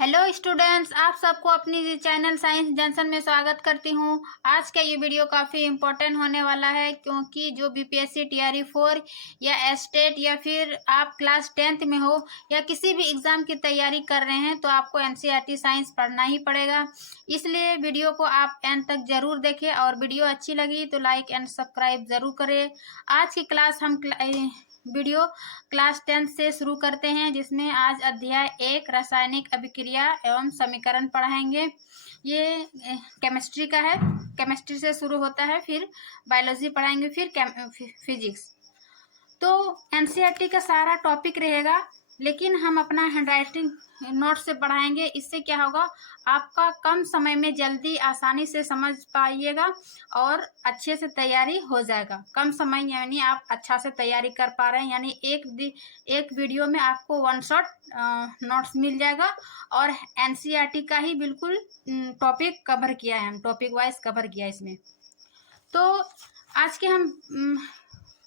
Hello students, आप सबको अपनी चैनल साइंस जंक्शन में स्वागत करती हूँ। आज का ये वीडियो काफ़ी इम्पोर्टेंट होने वाला है, क्योंकि जो बीपीएससी टीआरई 4 या एस्टेट या फिर आप क्लास 10th में हो या किसी भी एग्ज़ाम की तैयारी कर रहे हैं तो आपको एनसीईआरटी साइंस पढ़ना ही पड़ेगा। इसलिए वीडियो को आप एंड तक ज़रूर देखें और वीडियो अच्छी लगी तो लाइक एंड सब्सक्राइब ज़रूर करें। आज की क्लास हम वीडियो क्लास 10th से शुरू करते हैं, जिसमें आज अध्याय 1 रासायनिक अभिक्रिया एवं समीकरण पढ़ाएंगे। ये केमिस्ट्री का है, केमिस्ट्री से शुरू होता है, फिर बायोलॉजी पढ़ाएंगे, फिर फिजिक्स। तो एनसीईआरटी का सारा टॉपिक रहेगा, लेकिन हम अपना हैंडराइटिंग नोट से पढ़ाएंगे। इससे क्या होगा, आपका कम समय में जल्दी आसानी से समझ पाइएगा और अच्छे से तैयारी हो जाएगा। कम समय यानी आप अच्छा से तैयारी कर पा रहे हैं, यानी एक वीडियो में आपको वन शॉट नोट्स मिल जाएगा और एनसीईआरटी का ही बिल्कुल टॉपिक कवर किया है, हम टॉपिक वाइज कवर किया इसमें। तो आज के हम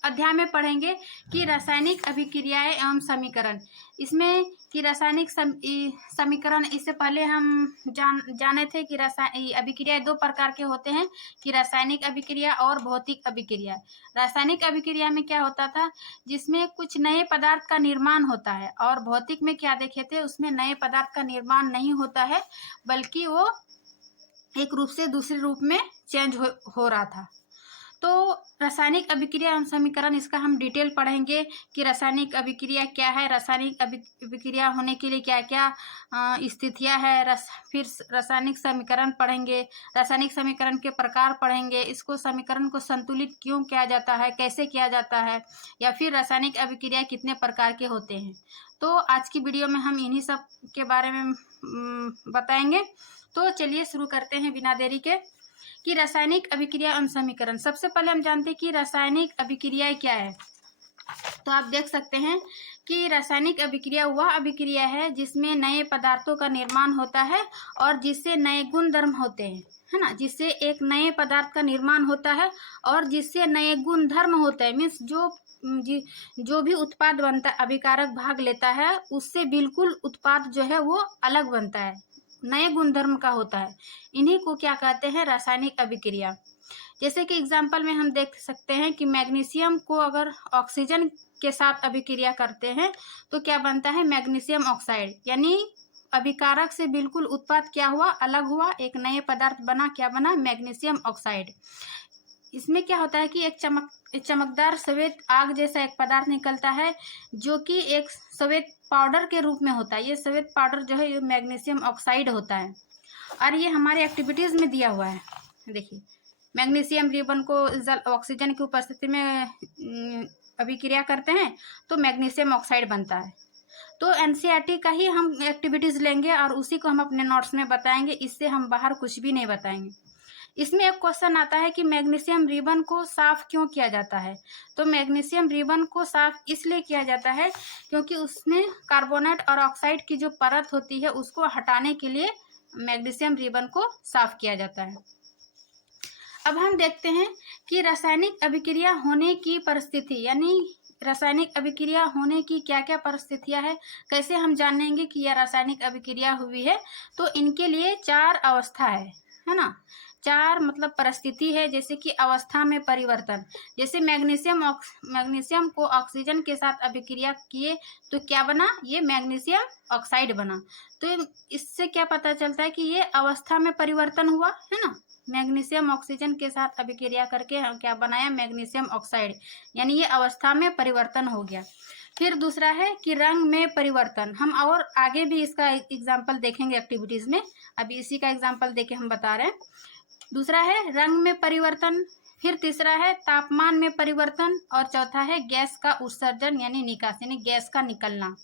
अध्याय में पढ़ेंगे कि रासायनिक अभिक्रियाएं एवं समीकरण। इसमें कि रासायनिक समीकरण, इससे पहले हम जाने थे कि अभिक्रियाएं दो प्रकार के होते हैं, कि रासायनिक अभिक्रिया और भौतिक अभिक्रिया। रासायनिक अभिक्रिया में क्या होता था, जिसमें कुछ नए पदार्थ का निर्माण होता है, और भौतिक में क्या देखे थे, उसमें नए पदार्थ का निर्माण नहीं होता है, बल्कि वो एक रूप से दूसरे रूप में चेंज हो रहा था। तो रासायनिक अभिक्रिया एवं समीकरण, इसका हम डिटेल पढ़ेंगे कि रासायनिक अभिक्रिया क्या है, रासायनिक अभिक्रिया होने के लिए क्या क्या स्थितियां है, फिर रासायनिक समीकरण पढ़ेंगे, रासायनिक समीकरण के प्रकार पढ़ेंगे, इसको समीकरण को संतुलित क्यों किया जाता है, कैसे किया जाता है, या फिर रासायनिक अभिक्रिया कितने प्रकार के होते हैं। तो आज की वीडियो में हम इन्हीं सब के बारे में बताएंगे। तो चलिए शुरू करते हैं बिना देरी के कि रासायनिक अभिक्रिया एवं समीकरण। सबसे पहले हम जानते हैं कि रासायनिक अभिक्रिया क्या है। तो आप देख सकते हैं कि रासायनिक अभिक्रिया वह अभिक्रिया है जिसमें नए पदार्थों का निर्माण होता है और जिससे नए गुण धर्म होते हैं, है ना। जिससे एक नए पदार्थ का निर्माण होता है और जिससे नए गुण धर्म होते हैं, मीन्स जो भी उत्पाद बनता है, अभिकारक भाग लेता है, उससे बिल्कुल उत्पाद जो है वो अलग बनता है, नए गुणधर्म का होता है। इन्हीं को क्या कहते हैं, रासायनिक अभिक्रिया। जैसे कि एग्जाम्पल में हम देख सकते हैं कि मैग्नीशियम को अगर ऑक्सीजन के साथ अभिक्रिया करते हैं तो क्या बनता है, मैग्नीशियम ऑक्साइड। यानी अभिकारक से बिल्कुल उत्पाद क्या हुआ, अलग हुआ, एक नए पदार्थ बना, क्या बना, मैग्नीशियम ऑक्साइड। इसमें क्या होता है कि एक चमकदार सफेद आग जैसा एक पदार्थ निकलता है, जो कि एक सफेद पाउडर के रूप में होता है। ये सफेद पाउडर जो है ये मैग्नीशियम ऑक्साइड होता है, और ये हमारे एक्टिविटीज में दिया हुआ है। देखिए, मैग्नीशियम रिबन को ऑक्सीजन की उपस्थिति में अभिक्रिया करते हैं तो मैग्नीशियम ऑक्साइड बनता है। तो एनसीईआरटी का ही हम एक्टिविटीज लेंगे और उसी को हम अपने नोट्स में बताएंगे, इससे हम बाहर कुछ भी नहीं बताएंगे। इसमें एक क्वेश्चन आता है कि मैग्नीशियम रिबन को साफ क्यों किया जाता है। तो मैग्नीशियम रिबन को साफ इसलिए किया जाता है क्योंकि उसमें कार्बोनेट और ऑक्साइड की जो परत होती है उसको हटाने के लिए मैग्नीशियम रिबन को साफ किया जाता है। अब हम देखते हैं कि रासायनिक अभिक्रिया होने की परिस्थिति, यानी रासायनिक अभिक्रिया होने की क्या क्या परिस्थितियां है, कैसे हम जानेंगे कि यह रासायनिक अभिक्रिया हुई है। तो इनके लिए 4 अवस्था है ना। 4 मतलब परिस्थिति है, जैसे कि अवस्था में परिवर्तन। जैसे मैग्नीशियम को ऑक्सीजन के साथ अभिक्रिया किए तो क्या बना, ये मैग्नीशियम ऑक्साइड बना। तो इससे क्या पता चलता है कि ये अवस्था में परिवर्तन हुआ, है ना। मैग्नीशियम ऑक्सीजन के साथ अभिक्रिया करके क्या बनाया, मैग्नीशियम ऑक्साइड, यानी ये अवस्था में परिवर्तन हो गया। फिर दूसरा है कि रंग में परिवर्तन। हम और आगे भी इसका एग्जाम्पल देखेंगे एक्टिविटीज में, अभी इसी का एग्जाम्पल देके हम बता रहे हैं। दूसरा है रंग में परिवर्तन, फिर तीसरा है तापमान में परिवर्तन, और चौथा है गैस का उत्सर्जन यानी निकास, यानी गैस का निकलना।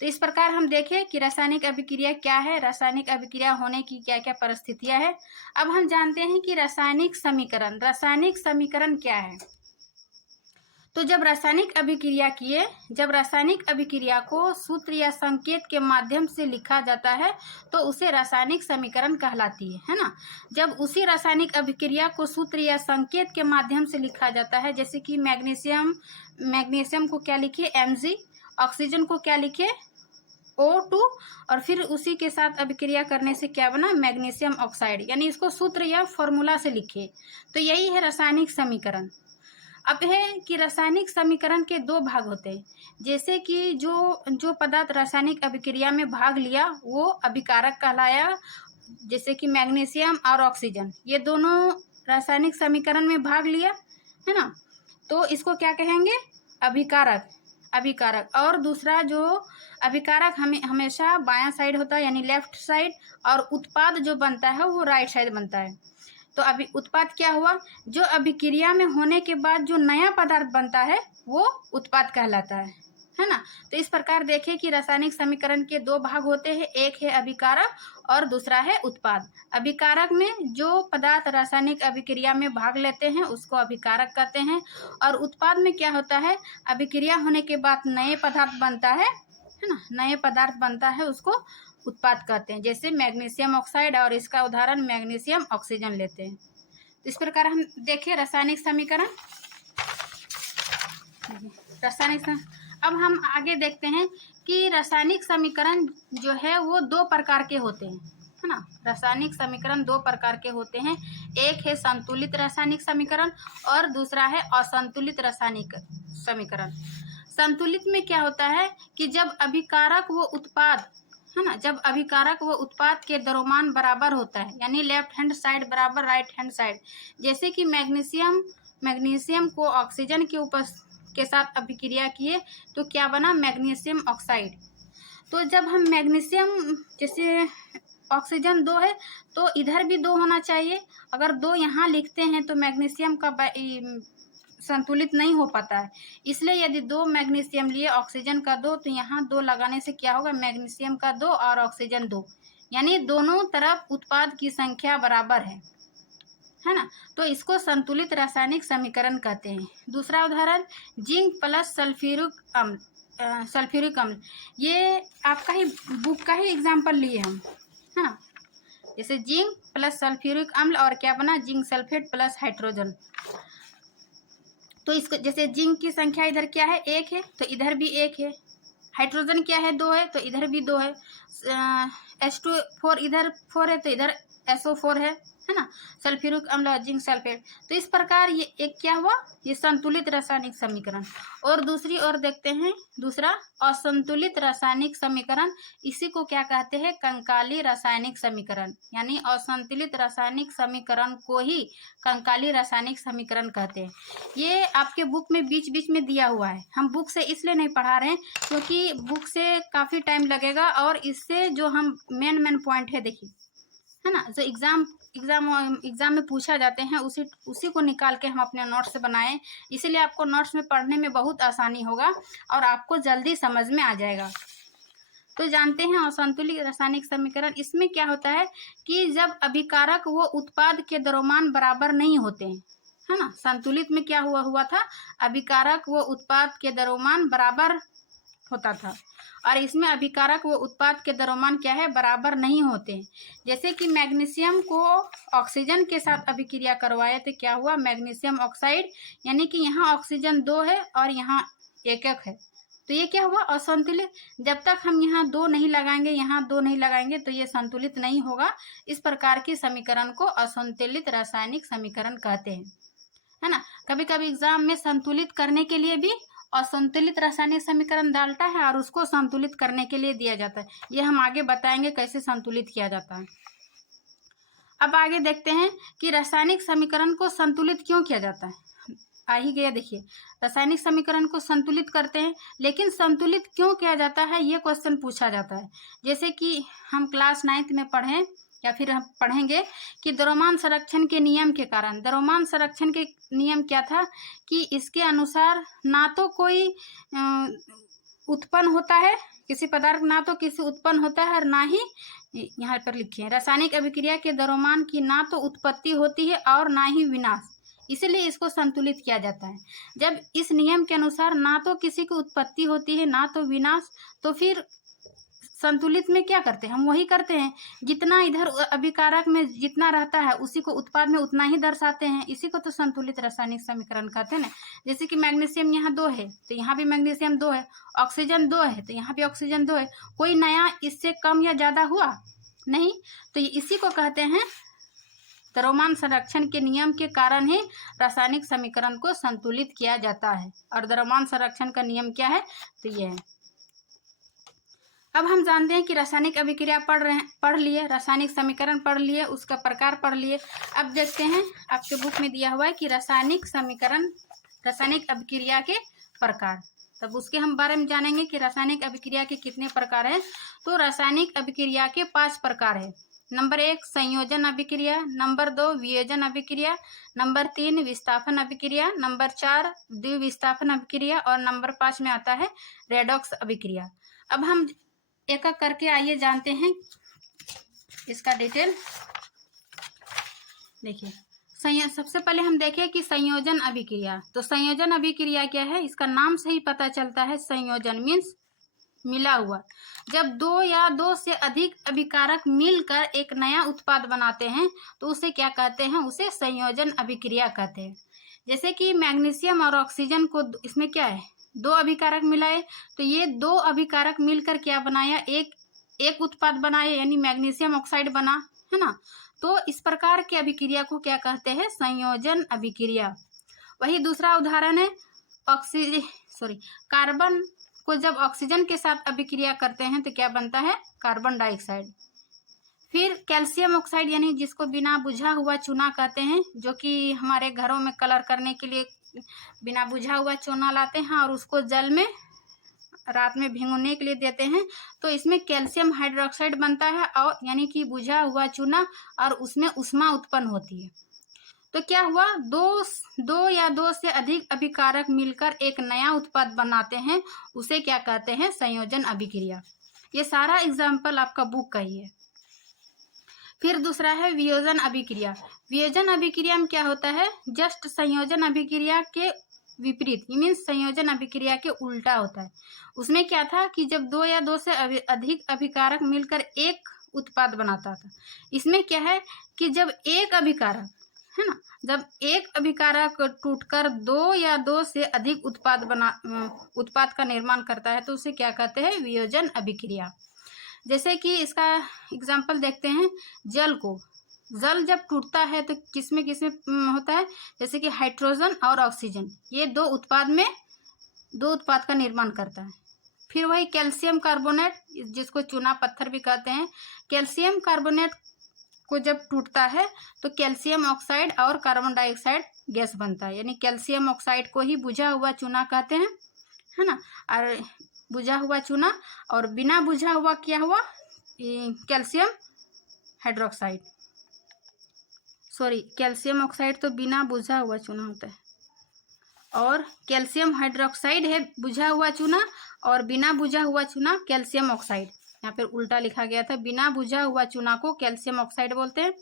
तो इस प्रकार हम देखें कि रासायनिक अभिक्रिया क्या है, रासायनिक अभिक्रिया होने की क्या क्या परिस्थितियां हैं। अब हम जानते हैं कि रासायनिक समीकरण, रासायनिक समीकरण क्या है। तो जब रासायनिक अभिक्रिया को सूत्र या संकेत के माध्यम से लिखा जाता है तो उसे रासायनिक समीकरण कहलाती है ना। जब उसी रासायनिक अभिक्रिया को सूत्र या संकेत के माध्यम से लिखा जाता है, जैसे कि मैग्नीशियम को क्या लिखिए, Mg, ऑक्सीजन को क्या लिखिए, O2 और फिर उसी के साथ अभिक्रिया करने से क्या बना, मैग्नीशियम ऑक्साइड। यानी इसको सूत्र या फॉर्मूला से लिखिए। तो यही है रासायनिक समीकरण। अब है कि रासायनिक समीकरण के दो भाग होते हैं। जैसे कि जो पदार्थ रासायनिक अभिक्रिया में भाग लिया वो अभिकारक कहलाया, जैसे कि मैग्नीशियम और ऑक्सीजन, ये दोनों रासायनिक समीकरण में भाग लिया है ना, तो इसको क्या कहेंगे, अभिकारक। अभिकारक। और दूसरा जो अभिकारक हमेशा बायां साइड होता है, यानी लेफ्ट साइड, और उत्पाद जो बनता है वो राइट साइड बनता है। तो अभी उत्पाद क्या हुआ, जो अभिक्रिया में होने के बाद जो नया पदार्थ बनता है वो उत्पाद कहलाता है ना। तो इस प्रकार देखें कि रासायनिक समीकरण के दो भाग होते हैं, एक है अभिकारक और दूसरा है उत्पाद। अभिकारक में जो पदार्थ रासायनिक अभिक्रिया में भाग लेते हैं उसको अभिकारक कहते हैं, और उत्पाद में क्या होता है, अभिक्रिया होने के बाद नए पदार्थ बनता है ना, नए पदार्थ बनता है उसको उत्पाद कहते हैं। जैसे मैग्नीशियम ऑक्साइड और इसका उदाहरण मैग्नीशियम ऑक्सीजन लेते हैं। तो इस प्रकार हम देखें रासायनिक समीकरण। अब हम आगे देखते हैं कि रासायनिक समीकरण जो है वो दो प्रकार के होते हैं, है ना। रासायनिक समीकरण दो प्रकार के होते हैं, एक है संतुलित रासायनिक समीकरण और दूसरा है असंतुलित रासायनिक समीकरण। संतुलित में क्या होता है कि जब अभिकारक व उत्पाद, है ना, जब अभिकारक व उत्पाद के द्रव्यमान बराबर होता है, यानी लेफ्ट हैंड साइड बराबर राइट हैंड साइड। जैसे कि मैग्नीशियम को ऑक्सीजन के साथ अभिक्रिया किए तो क्या बना, मैग्नीशियम ऑक्साइड। तो जब हम मैग्नीशियम, जैसे ऑक्सीजन 2 है तो इधर भी 2 होना चाहिए। अगर 2 यहाँ लिखते हैं तो मैग्नीशियम का संतुलित नहीं हो पाता है। इसलिए यदि 2 मैग्नीशियम लिए ऑक्सीजन का 2, तो यहाँ 2 लगाने से क्या होगा, मैग्नीशियम का 2 और ऑक्सीजन 2, यानी दोनों तरफ उत्पाद की संख्या बराबर है ना। तो इसको संतुलित रासायनिक समीकरण कहते हैं। दूसरा उदाहरण जिंक प्लस सल्फ्यूरिक अम्ल। ये आपका ही बुक का ही एग्जाम्पल लिए हम, है ना। जैसे जिंक प्लस सल्फ्यूरिक अम्ल और क्या बना, जिंक सल्फेट प्लस हाइड्रोजन। तो इसको जैसे जिंक की संख्या इधर क्या है, 1 है, तो इधर भी 1 है। हाइड्रोजन क्या है, 2 है, तो इधर भी 2 है। H2 इधर 4 है, तो इधर SO4 है ना। सल्फ्यूरिक अम्ल और जिंक सल्फेट। तो इस प्रकार ये एक क्या हुआ, ये संतुलित रासायनिक समीकरण। और दूसरी ओर देखते हैं दूसरा असंतुलित रासायनिक समीकरण। इसी को क्या कहते हैं, कंकाली रासायनिक समीकरण। यानी असंतुलित रासायनिक समीकरण को ही कंकाली रासायनिक समीकरण कहते हैं। ये आपके बुक में बीच बीच में दिया हुआ है। हम बुक से इसलिए नहीं पढ़ा रहे हैं क्योंकि बुक से काफ़ी टाइम लगेगा, और इससे जो हम मेन पॉइंट है देखिए, है ना, जो एग्जाम में पूछा जाते हैं उसी को निकाल के हम अपने नोट्स से बनाएं। इसीलिए आपको नोट्स में पढ़ने में बहुत आसानी होगा और आपको जल्दी समझ में आ जाएगा। तो जानते हैं असंतुलित रासायनिक समीकरण। इसमें क्या होता है कि जब अभिकारक व उत्पाद के द्रव्यमान बराबर नहीं होते हैं, है ना। संतुलित में क्या हुआ था, अभिकारक व उत्पाद के द्रव्यमान बराबर होता था, और इसमें अभिकारक व उत्पाद के द्रव्यमान क्या है, बराबर नहीं होते। जैसे कि मैग्नीशियम को ऑक्सीजन के साथ अभिक्रिया करवाए तो क्या हुआ, मैग्नीशियम ऑक्साइड, यानी कि यहाँ ऑक्सीजन 2 है और यहाँ 1 है। तो ये क्या हुआ, असंतुलित। जब तक हम यहाँ 2 नहीं लगाएंगे, यहाँ 2 नहीं लगाएंगे, तो ये संतुलित नहीं होगा। इस प्रकार की समीकरण को असंतुलित रासायनिक समीकरण कहते हैं, है ना। कभी कभी एग्जाम में संतुलित करने के लिए भी असंतुलित रासायनिक समीकरण डालता है और उसको संतुलित करने के लिए दिया जाता है। ये हम आगे बताएंगे कैसे संतुलित किया जाता है। अब आगे देखते हैं कि रासायनिक समीकरण को संतुलित क्यों किया जाता है। आ ही गया, देखिए रासायनिक समीकरण को संतुलित करते हैं, लेकिन संतुलित क्यों किया जाता है ये क्वेश्चन पूछा जाता है। जैसे कि हम क्लास 9th में पढ़ें या फिर हम पढ़ेंगे कि द्रव्यमान संरक्षण के नियम के कारण। द्रव्यमान संरक्षण के नियम क्या था कि इसके अनुसार ना तो कोई उत्पन्न होता है किसी पदार्थ, ना तो किसी उत्पन्न होता है, और ना ही यहाँ पर लिखिए रासायनिक अभिक्रिया के द्रव्यमान की ना तो उत्पत्ति होती है और ना ही विनाश। इसलिए इसको संतुलित किया जाता है। जब इस नियम के अनुसार ना तो किसी की उत्पत्ति होती है ना तो विनाश, तो फिर संतुलित में क्या करते हैं, हम वही करते हैं, जितना इधर अभिकारक में जितना रहता है उसी को उत्पाद में उतना ही दर्शाते हैं। इसी को तो संतुलित रासायनिक समीकरण कहते हैं ना। जैसे कि मैग्नीशियम यहाँ 2 है तो यहाँ भी मैग्नीशियम 2 है, ऑक्सीजन 2 है तो यहाँ भी ऑक्सीजन 2 है, कोई नया इससे कम या ज़्यादा हुआ नहीं। तो इसी को कहते हैं द्रव्यमान संरक्षण के नियम के कारण ही रासायनिक समीकरण को संतुलित किया जाता है। और द्रव्यमान संरक्षण का नियम क्या है, तो ये है। अब हम जानते हैं कि रासायनिक अभिक्रिया पढ़ लिए, रासायनिक समीकरण पढ़ लिए, उसका प्रकार पढ़ लिए। अब देखते हैं आपके बुक में दिया हुआ है कि रासायनिक समीकरण, रासायनिक अभिक्रिया के प्रकार, तब उसके हम बारे में जानेंगे कि रासायनिक अभिक्रिया के कितने प्रकार हैं। तो रासायनिक अभिक्रिया के 5 प्रकार है। नंबर 1 संयोजन अभिक्रिया, नंबर 2 वियोजन अभिक्रिया, नंबर 3 विस्थापन अभिक्रिया, नंबर 4 द्विविस्थापन अभिक्रिया और नंबर 5 में आता है रेडॉक्स अभिक्रिया। अब हम एक एक करके आइए जानते हैं इसका डिटेल। देखिए सबसे पहले हम देखें कि संयोजन अभिक्रिया। तो संयोजन अभिक्रिया क्या है, इसका नाम से ही पता चलता है। संयोजन मीन्स मिला हुआ। जब 2 या 2 से अधिक अभिकारक मिलकर एक नया उत्पाद बनाते हैं तो उसे क्या कहते हैं, उसे संयोजन अभिक्रिया कहते हैं। जैसे कि मैग्नीशियम और ऑक्सीजन को, इसमें क्या है, 2 अभिकारक मिलाए तो ये 2 अभिकारक मिलकर क्या बनाया, एक उत्पाद बनाए, यानी मैग्नीशियम ऑक्साइड बना, है ना। तो इस प्रकार के अभिक्रिया को क्या कहते हैं, संयोजन अभिक्रिया। वही दूसरा उदाहरण है कार्बन को जब ऑक्सीजन के साथ अभिक्रिया करते हैं तो क्या बनता है, कार्बन डाइऑक्साइड। फिर कैल्शियम ऑक्साइड, यानी जिसको बिना बुझा हुआ चूना कहते हैं, जो कि हमारे घरों में कलर करने के लिए बिना बुझा हुआ चूना लाते हैं और उसको जल में रात में भिगोने के लिए देते हैं, तो इसमें कैल्शियम हाइड्रोक्साइड बनता है, और यानी कि बुझा हुआ चूना, और उसमें ऊष्मा उत्पन्न होती है। तो क्या हुआ, 2 या 2 से अधिक अभिकारक मिलकर एक नया उत्पाद बनाते हैं, उसे क्या कहते हैं, संयोजन अभिक्रिया। ये सारा एग्जाम्पल आपका बुक का ही है। फिर दूसरा है वियोजन अभिक्रिया। वियोजन अभिक्रिया में क्या होता है, जस्ट संयोजन अभिक्रिया के विपरीत, मीन्स संयोजन अभिक्रिया के उल्टा होता है। उसमें क्या था कि जब 2 या 2 से अधिक अभिकारक मिलकर एक उत्पाद बनाता था। इसमें क्या है कि जब एक अभिकारक, है ना, जब एक अभिकारक टूटकर 2 या 2 से अधिक उत्पाद का निर्माण करता है तो उसे क्या कहते हैं, वियोजन अभिक्रिया। जैसे कि इसका एग्जाम्पल देखते हैं, जल जब टूटता है तो किसमें होता है, जैसे कि हाइड्रोजन और ऑक्सीजन, ये 2 उत्पाद का निर्माण करता है। फिर वही कैल्शियम कार्बोनेट, जिसको चूना पत्थर भी कहते हैं, कैल्शियम कार्बोनेट को जब टूटता है तो कैल्शियम ऑक्साइड और कार्बन डाइऑक्साइड गैस बनता है, यानी कैल्शियम ऑक्साइड को ही बुझा हुआ चूना कहते हैं, है ना। और बुझा हुआ चूना, और बिना बुझा हुआ क्या हुआ, कैल्शियम हाइड्रोक्साइड, कैल्शियम ऑक्साइड तो बिना बुझा हुआ चूना होता है, और कैल्शियम हाइड्रोक्साइड है बुझा हुआ चूना, और बिना बुझा हुआ चूना कैल्शियम ऑक्साइड। यहाँ पर उल्टा लिखा गया था, बिना बुझा हुआ चूना को कैल्शियम ऑक्साइड बोलते हैं।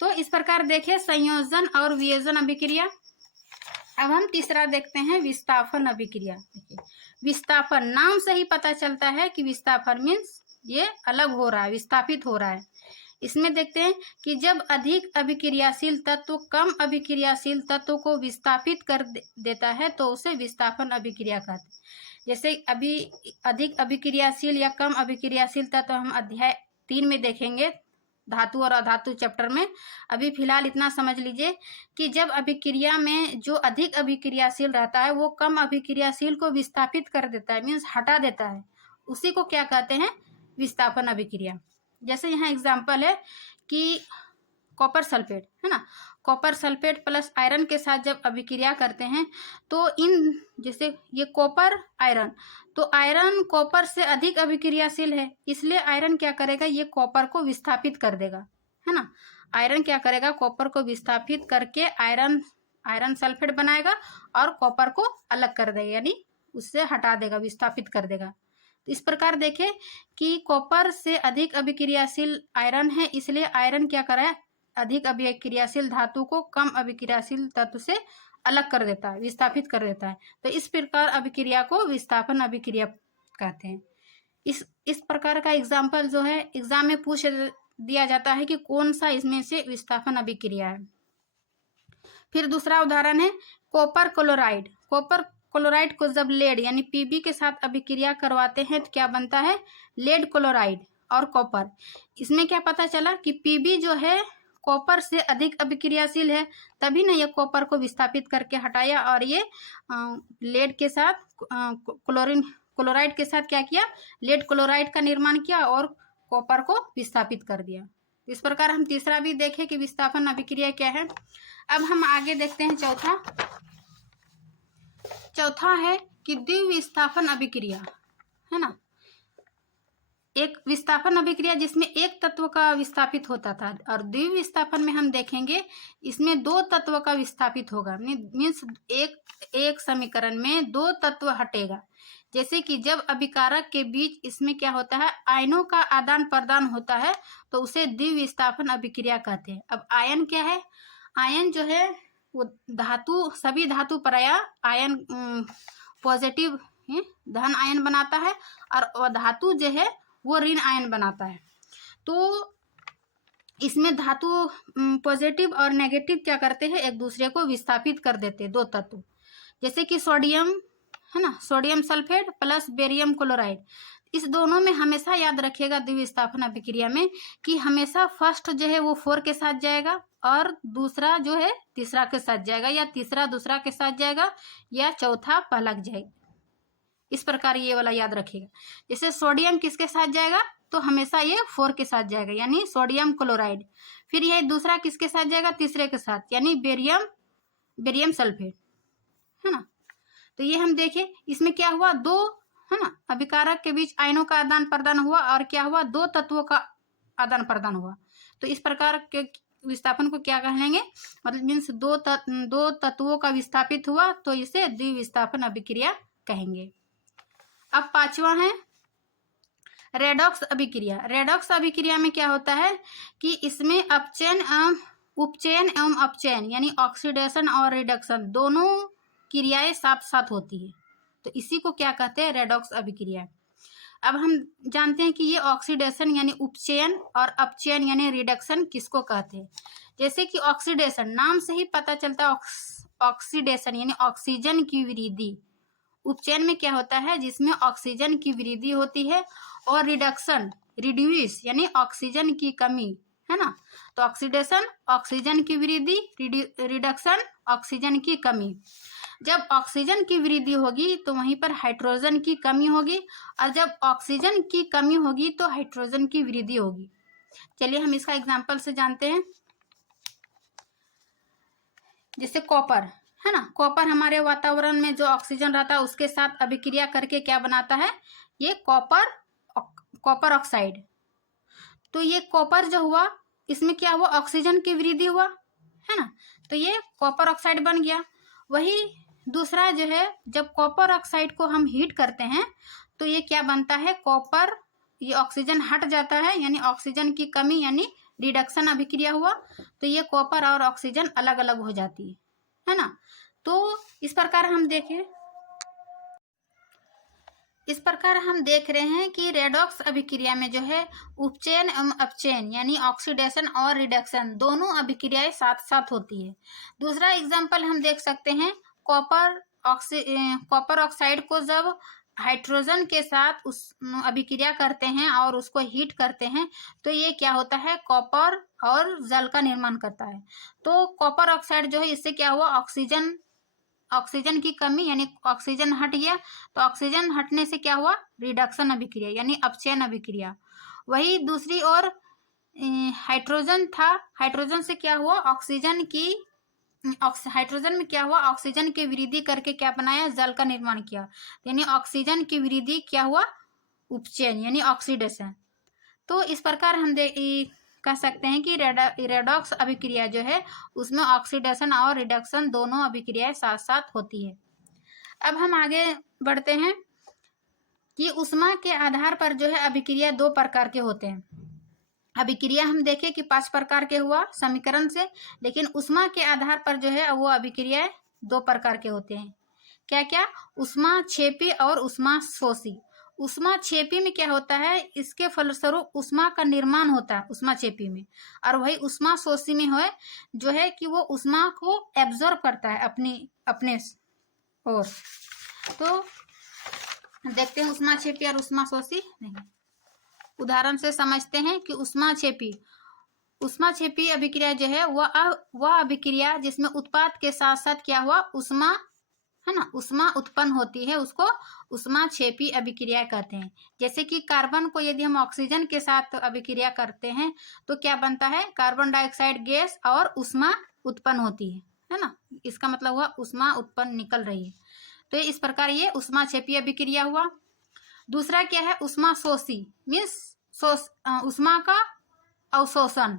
तो इस प्रकार देखें संयोजन और वियोजन अभिक्रिया। अब हम तीसरा देखते हैं विस्थापन अभिक्रिया। देखिए विस्थापन, नाम से ही पता चलता है कि विस्थापन मीन्स ये अलग हो रहा है, विस्थापित हो रहा है। इसमें देखते हैं कि जब अधिक अभिक्रियाशील तत्व कम अभिक्रियाशील तत्व को विस्थापित कर देता है तो उसे विस्थापन अभिक्रिया कहते हैं। जैसे अभी अधिक अभिक्रियाशील या कम अभिक्रियाशील तत्व हम अध्याय 3 में देखेंगे, धातु और अधातु चैप्टर में। अभी फिलहाल इतना समझ लीजिए कि जब अभिक्रिया में जो अधिक अभिक्रियाशील रहता है वो कम अभिक्रियाशील को विस्थापित कर देता है, मीन्स हटा देता है, उसी को क्या कहते हैं, विस्थापन अभिक्रिया। जैसे यहाँ एग्जाम्पल है कि कॉपर सल्फेट, है ना, कॉपर सल्फेट प्लस आयरन के साथ जब अभिक्रिया करते हैं तो जैसे ये कॉपर आयरन, तो आयरन कॉपर से अधिक अभिक्रियाशील है, इसलिए आयरन क्या करेगा, ये कॉपर को विस्थापित कर देगा, है ना। आयरन क्या करेगा, कॉपर को विस्थापित करके आयरन सल्फेट बनाएगा और कॉपर को अलग कर देगा, यानी उससे हटा देगा, विस्थापित कर देगा। तो इस प्रकार देखें कि कॉपर से अधिक अभिक्रियाशील आयरन है, इसलिए आयरन क्या करे, अधिक अभिक्रियाशील धातु को कम अभिक्रियाशील तत्व से अलग कर देता है, विस्थापित कर देता है। तो इस प्रकार अभिक्रिया को विस्थापन अभिक्रिया कहते हैं। इस प्रकार का एग्जाम्पल जो है एग्जाम में पूछ दिया जाता है कि कौन सा इसमें से विस्थापन अभिक्रिया है। फिर दूसरा उदाहरण है कॉपर क्लोराइड। कॉपर क्लोराइड को जब लेड यानी पीबी के साथ अभिक्रिया करवाते हैं तो क्या बनता है, लेड क्लोराइड और कॉपर। इसमें क्या पता चला कि पीबी जो है कॉपर से अधिक अभिक्रियाशील है, तभी ना ये कॉपर को विस्थापित करके हटाया और ये लेड के साथ क्लोराइड के साथ क्या किया, लेड क्लोराइड का निर्माण किया और कॉपर को विस्थापित कर दिया। इस प्रकार हम तीसरा भी देखें कि विस्थापन अभिक्रिया क्या है। अब हम आगे देखते हैं चौथा है कि द्विविस्थापन अभिक्रिया, है ना। एक विस्थापन अभिक्रिया जिसमें एक तत्व का विस्थापित होता था और द्विविस्थापन में हम देखेंगे इसमें दो तत्व का विस्थापित होगा। मीन्स एक समीकरण में दो तत्व हटेगा। जैसे कि जब अभिकारक के बीच इसमें क्या होता है, आयनों का आदान प्रदान होता है तो उसे द्विविस्थापन अभिक्रिया कहते हैं। अब आयन क्या है, आयन जो है वो धातु, सभी धातु प्राय आयन पॉजिटिव धन आयन बनाता है और धातु जो है वो ऋण आयन बनाता है। तो इसमें धातु पॉजिटिव और नेगेटिव क्या करते हैं, एक दूसरे को विस्थापित कर देते हैं, दो तत्व। जैसे कि सोडियम है ना, sodium sulphate plus barium chloride. इस दोनों में हमेशा याद रखिएगा द्विविस्थापन अभिक्रिया में कि हमेशा फर्स्ट जो है वो 4 के साथ जाएगा और दूसरा जो है तीसरा के साथ जाएगा, या तीसरा दूसरा के साथ जाएगा, या चौथा पहला जाएगा। इस प्रकार ये वाला याद रखिएगा। जैसे सोडियम किसके साथ जाएगा, तो हमेशा ये 4 के साथ जाएगा यानी सोडियम क्लोराइड। फिर ये दूसरा किसके साथ जाएगा, तीसरे के साथ यानी बेरियम सल्फेट, है ना। तो ये हम देखें इसमें क्या हुआ, दो है ना अभिकारक के बीच आयनों का आदान प्रदान हुआ और क्या हुआ, दो तत्वों का आदान प्रदान हुआ। तो इस प्रकार के विस्थापन को क्या कहेंगे, मतलब मीन्स दो तत्वों का विस्थापित हुआ तो इसे द्विविस्थापन अभिक्रिया कहेंगे। अब पांचवा है रेडॉक्स अभिक्रिया। रेडॉक्स अभिक्रिया में क्या होता है कि इसमें उपचयन एवं अपचयन यानी ऑक्सीडेशन और रिडक्शन दोनों क्रियाएं साथ साथ होती है, तो इसी को क्या कहते हैं, रेडॉक्स अभिक्रिया। अब हम जानते हैं कि ये ऑक्सीडेशन यानी उपचयन और अपचयन यानी रिडक्शन किसको कहते हैं। जैसे कि ऑक्सीडेशन, नाम से ही पता चलता है ऑक्सीडेशन यानी ऑक्सीजन की वृद्धि। उपचयन में क्या होता है, जिसमें ऑक्सीजन की वृद्धि होती है, और रिडक्शन रिड्यूस यानी ऑक्सीजन की कमी, है ना। तो ऑक्सीडेशन ऑक्सीजन की वृद्धि, रिडक्शन ऑक्सीजन की कमी। जब ऑक्सीजन की वृद्धि होगी तो वहीं पर हाइड्रोजन की कमी होगी, और जब ऑक्सीजन की कमी होगी तो हाइड्रोजन की वृद्धि होगी। चलिए हम इसका एग्जांपल से जानते हैं। जैसे कॉपर, है ना, कॉपर हमारे वातावरण में जो ऑक्सीजन रहता है उसके साथ अभिक्रिया करके क्या बनाता है, ये कॉपर ऑक्साइड। तो ये कॉपर जो हुआ इसमें क्या हुआ, ऑक्सीजन की वृद्धि हुआ, है ना, तो ये कॉपर ऑक्साइड बन गया। वही दूसरा जो है, जब कॉपर ऑक्साइड को हम हीट करते हैं तो ये क्या बनता है, कॉपर, ये ऑक्सीजन हट जाता है यानी ऑक्सीजन की कमी यानी रिडक्शन अभिक्रिया हुआ, तो ये कॉपर और ऑक्सीजन अलग अलग हो जाती है ना। तो इस प्रकार हम देख रहे हैं कि रेडॉक्स अभिक्रिया में जो है उपचयन एवं अपचयन यानी ऑक्सीडेशन और रिडक्शन दोनों अभिक्रियाएं साथ साथ होती है। दूसरा एग्जांपल हम देख सकते हैं, कॉपर ऑक्साइड को जब हाइड्रोजन के साथ उस अभिक्रिया करते हैं और उसको हीट करते हैं तो ये क्या होता है, कॉपर और जल का निर्माण करता है। तो कॉपर ऑक्साइड जो है इससे क्या हुआ, ऑक्सीजन की कमी यानी ऑक्सीजन हट गया, तो ऑक्सीजन हटने से क्या हुआ, रिडक्शन अभिक्रिया यानी अपचयन अभिक्रिया। वही दूसरी ओर हाइड्रोजन था, हाइड्रोजन से क्या हुआ, हाइड्रोजन में क्या हुआ, ऑक्सीजन की वृद्धि करके क्या बनाया, जल का निर्माण किया, यानी ऑक्सीजन की वृद्धि क्या हुआ, उपचयन यानी ऑक्सीडेशन। तो इस प्रकार हम कह सकते हैं कि रेडॉक्स अभिक्रिया जो है उसमें ऑक्सीडेशन और रिडक्शन दोनों अभिक्रियाएं साथ साथ होती है। अब हम आगे बढ़ते हैं कि ऊष्मा के आधार पर जो है अभिक्रिया दो प्रकार के होते हैं। अभिक्रिया हम देखें कि 5 प्रकार के हुआ समीकरण से, लेकिन ऊष्मा के आधार पर जो है वो अभिक्रियाएं 2 प्रकार के होते हैं। क्या क्या, ऊष्मा क्षेपी और ऊष्मा शोषी। ऊष्माक्षेपी में क्या होता है, इसके फलस्वरूप ऊष्मा का निर्माण होता है ऊष्माक्षेपी में, और वही ऊष्माशोषी में है जो है कि वो ऊष्मा को एब्जॉर्ब करता है अपने और। तो देखते हैं ऊष्माक्षेपी और ऊष्माशोषी। नहीं, उदाहरण से समझते हैं कि ऊष्माक्षेपी अभिक्रिया जो है वह अभिक्रिया जिसमें उत्पाद के साथ साथ क्या हुआ, ऊष्मा है ना, ऊष्मा उत्पन्न होती है, उसको ऊष्माक्षेपी अभिक्रिया कहते हैं। जैसे कि कार्बन को यदि हम ऑक्सीजन के साथ अभिक्रिया करते हैं तो क्या बनता है, कार्बन डाइऑक्साइड गैस और ऊष्मा उत्पन्न होती है ना, इसका मतलब हुआ ऊष्मा उत्पन्न निकल रही है। तो इस प्रकार ये ऊष्माक्षेपी अभिक्रिया हुआ। दूसरा क्या है, ऊष्माशोषी, मीन्स ऊष्मा का अवशोषण,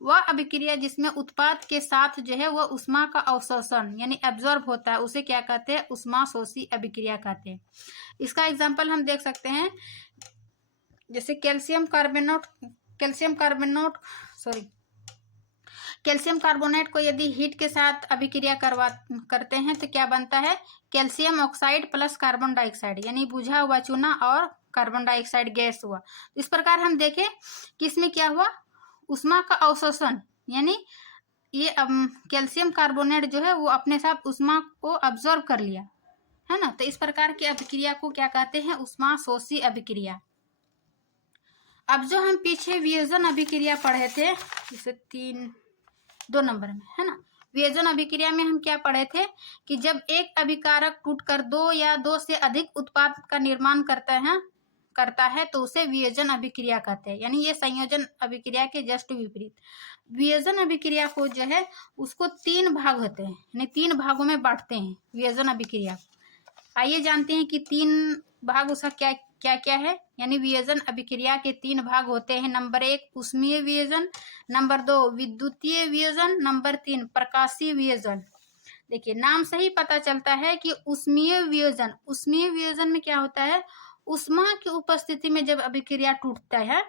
वह अभिक्रिया जिसमें उत्पाद के साथ जो है वह ऊष्मा का अवशोषण यानी एब्जॉर्ब होता है, उसे क्या कहते हैं, ऊष्माशोषी अभिक्रिया कहते हैं। इसका एग्जांपल हम देख सकते हैं, जैसे कैल्शियम कार्बोनेट को यदि हीट के साथ अभिक्रिया करते हैं तो क्या बनता है, calcium oxide plus carbon dioxide, यानी बुझा हुआ चूना और कार्बन डाइऑक्साइड गैस हुआ। इस प्रकार हम देखें कि इसमें क्या हुआ, ऊष्मा का अवशोषण, यानी ये कैल्शियम कार्बोनेट जो है वो अपने साथ ऊष्मा को अब्जॉर्ब कर लिया, है ना। तो इस प्रकार की अभिक्रिया को क्या कहते हैं, ऊष्माशोषी अभिक्रिया। अब जो हम पीछे वियोजन अभिक्रिया पढ़े थे, जैसे 2 नंबर में, है ना, वियोजन अभिक्रिया में हम क्या पढ़े थे कि जब एक अभिकारक टूटकर 2 या 2 से अधिक उत्पाद का निर्माण करता है तो उसे वियोजन अभिक्रिया कहते हैं, यानी ये संयोजन अभिक्रिया के जस्ट विपरीत। वियोजन अभिक्रिया को जो है उसको 3 भाग होते हैं, यानी 3 भागों में बांटते हैं वियोजन अभिक्रिया। आइए जानते हैं कि 3 भाग उसका क्या क्या क्या है। यानी वियोजन अभिक्रिया के 3 भाग होते हैं। नंबर 1 ऊष्मीय वियोजन, नंबर 2 विद्युतीय वियोजन, नंबर 3 प्रकाशीय वियोजन। देखिए नाम से ही पता चलता है कि ऊष्मीय वियोजन में क्या होता है, ऊष्मा की उपस्थिति में जब अभिक्रिया टूटता है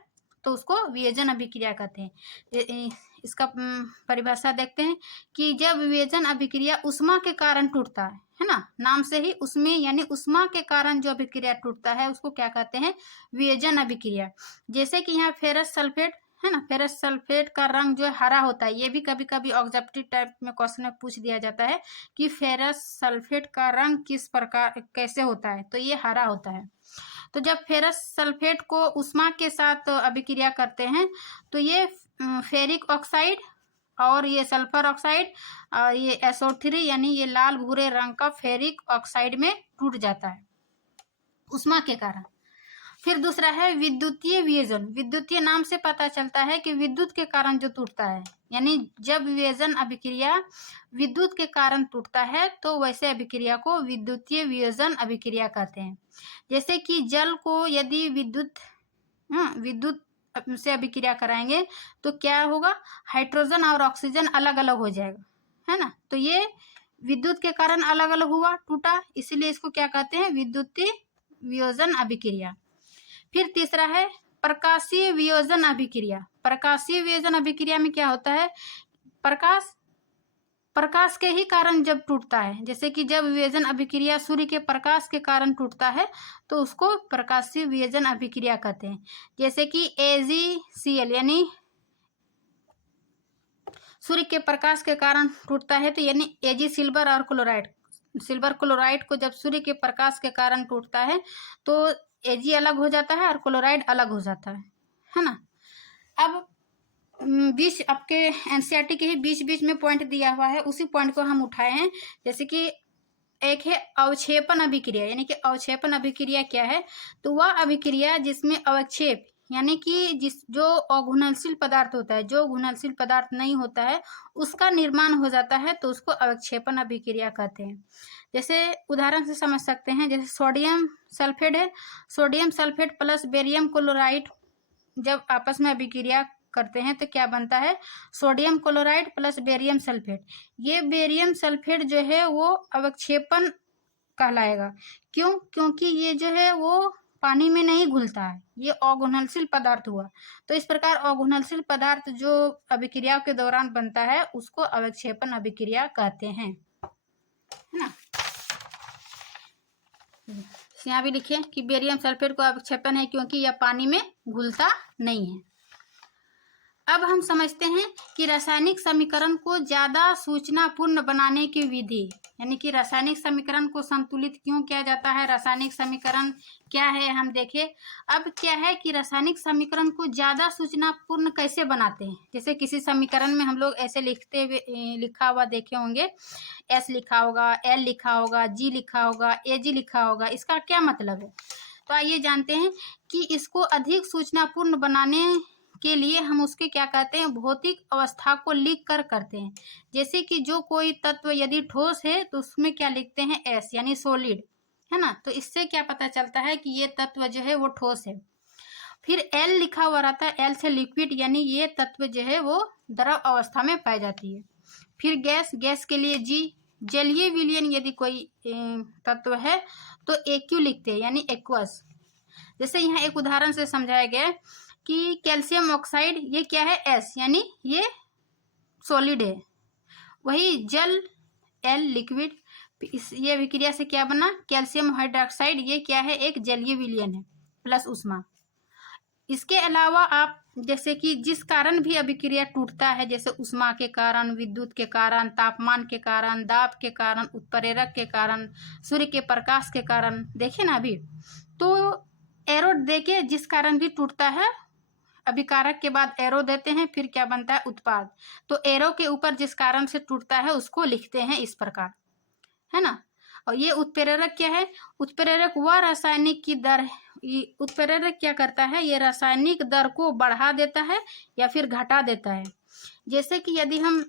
तो उसको वियोजन अभिक्रिया कहते हैं। इसका परिभाषा देखते हैं कि जब वियोजन अभिक्रिया ऊष्मा के कारण टूटता है ना, नाम से ही ऊष्मीय यानी ऊष्मा के कारण जो अभिक्रिया टूटता है उसको क्या कहते हैं, वियोजन अभिक्रिया। जैसे कि यहाँ फेरस सल्फेट है ना, फेरस सल्फेट का रंग जो है हरा होता है, ये भी कभी कभी ऑब्जेक्टिव टाइप में क्वेश्चन में पूछ दिया जाता है कि फेरस सल्फेट का रंग किस प्रकार कैसे होता है, तो ये हरा होता है। तो जब फेरस सल्फेट को ऊष्मा के साथ अभिक्रिया करते हैं तो ये फेरिक ऑक्साइड और ये सल्फर ऑक्साइड और ये SO3 यानी ये लाल भूरे रंग का फेरिक ऑक्साइड में टूट जाता है ऊष्मा के कारण। फिर दूसरा है विद्युतीय वियोजन। विद्युतीय नाम से पता चलता है कि विद्युत के कारण जो टूटता है, यानी जब वियोजन अभिक्रिया विद्युत के कारण टूटता है तो वैसे अभिक्रिया को विद्युतीय वियोजन अभिक्रिया कहते हैं। जैसे कि जल को यदि विद्युत से अभिक्रिया कराएंगे तो क्या होगा, हाइड्रोजन और ऑक्सीजन अलग अलग हो जाएगा, है ना। तो ये विद्युत के कारण अलग अलग हुआ, टूटा, इसीलिए इसको क्या कहते हैं, विद्युतीय वियोजन अभिक्रिया। फिर तीसरा है प्रकाशीय वियोजन अभिक्रिया। प्रकाशीय वियोजन अभिक्रिया में क्या होता है, प्रकाश के ही कारण जब टूटता है, जैसे कि जब वियोजन अभिक्रिया सूर्य के प्रकाश के कारण टूटता है तो उसको प्रकाशीय वियोजन अभिक्रिया कहते हैं। जैसे कि AgCl यानी सूर्य के प्रकाश के कारण टूटता है, तो यानी Ag सिल्वर क्लोराइड को जब सूर्य के प्रकाश के कारण टूटता है तो Ag अलग हो जाता है और क्लोराइड अलग हो जाता है ना। अब बीच आपके NCERT के ही बीच में पॉइंट दिया हुआ है, उसी पॉइंट को हम उठाए हैं। जैसे कि एक है अवक्षेपण अभिक्रिया, यानी कि अवक्षेपण अभिक्रिया क्या है, तो वह अभिक्रिया जिसमें अवक्षेप यानी कि जो अघुलनशील पदार्थ होता है, जो घुलनशील पदार्थ नहीं होता है उसका निर्माण हो जाता है, तो उसको अवक्षेपण अभिक्रिया कहते हैं। जैसे उदाहरण से समझ सकते हैं, जैसे सोडियम सल्फेट है, sodium sulphate plus barium chloride जब आपस में अभिक्रिया करते हैं तो क्या बनता है, sodium chloride plus barium sulphate. ये बेरियम सल्फेट जो है वो अवक्षेपण कहलाएगा। क्यों, क्योंकि ये जो है वो पानी में नहीं घुलता है, ये अघुलनशील पदार्थ हुआ। तो इस प्रकार अघुलनशील पदार्थ जो अभिक्रियाओं के दौरान बनता है उसको अवक्षेपण अभिक्रिया कहते हैं, है ना। यहाँ भी लिखें कि बेरियम सल्फेट को अवक्षेपण है क्योंकि यह पानी में घुलता नहीं है। अब हम समझते हैं कि रासायनिक समीकरण को ज्यादा सूचनापूर्ण बनाने की विधि, यानी कि रासायनिक समीकरण को संतुलित क्यों किया जाता है, रासायनिक समीकरण क्या है हम देखें। अब क्या है कि रासायनिक समीकरण को ज्यादा सूचनापूर्ण कैसे बनाते हैं। जैसे किसी समीकरण में हम लोग ऐसे लिखते हुए लिखा हुआ देखे होंगे, एस लिखा होगा, एल लिखा होगा, जी लिखा होगा, ए जी लिखा होगा। इसका क्या मतलब है, तो आइए जानते हैं कि इसको अधिक सूचनापूर्ण बनाने के लिए हम उसके क्या कहते हैं, भौतिक अवस्था को लिख कर करते हैं। जैसे कि जो कोई तत्व यदि ठोस है तो उसमें क्या लिखते हैं, एस यानी सॉलिड, है ना। तो इससे क्या पता चलता है कि ये तत्व जो है वो ठोस है। फिर एल लिखा हुआ रहता है, एल से लिक्विड, यानी ये तत्व जो है वो द्रव अवस्था में पाई जाती है। फिर गैस, गैस के लिए जी। जलीय विलयन यदि कोई तत्व है तो एक्यू लिखते हैं, यानी एक्वस। जैसे यहाँ एक उदाहरण से समझाया गया कि कैल्शियम ऑक्साइड, ये क्या है, एस, यानी ये सॉलिड है। वही जल, एल लिक्विड, ये अभिक्रिया से क्या बना, कैल्शियम हाइड्रोक्साइड, ये क्या है, एक जलीय विलयन है प्लस ऊष्मा। इसके अलावा आप जैसे कि जिस कारण भी अभिक्रिया टूटता है, जैसे ऊष्मा के कारण, विद्युत के कारण, तापमान के कारण, दाब के कारण, उत्प्रेरक के कारण, सूर्य के प्रकाश के कारण, देखिए ना अभी तो एरो देके जिस कारण भी टूटता है, अभिकारक के बाद एरो देते हैं, फिर क्या बनता है, उत्पाद। तो एरो के ऊपर जिस कारण से टूटता है उसको लिखते हैं इस प्रकार, है ना। और ये उत्प्रेरक क्या है, उत्प्रेरक वह रासायनिक की दर, उत्प्रेरक क्या करता है, ये रासायनिक दर को बढ़ा देता है या फिर घटा देता है। जैसे कि यदि हम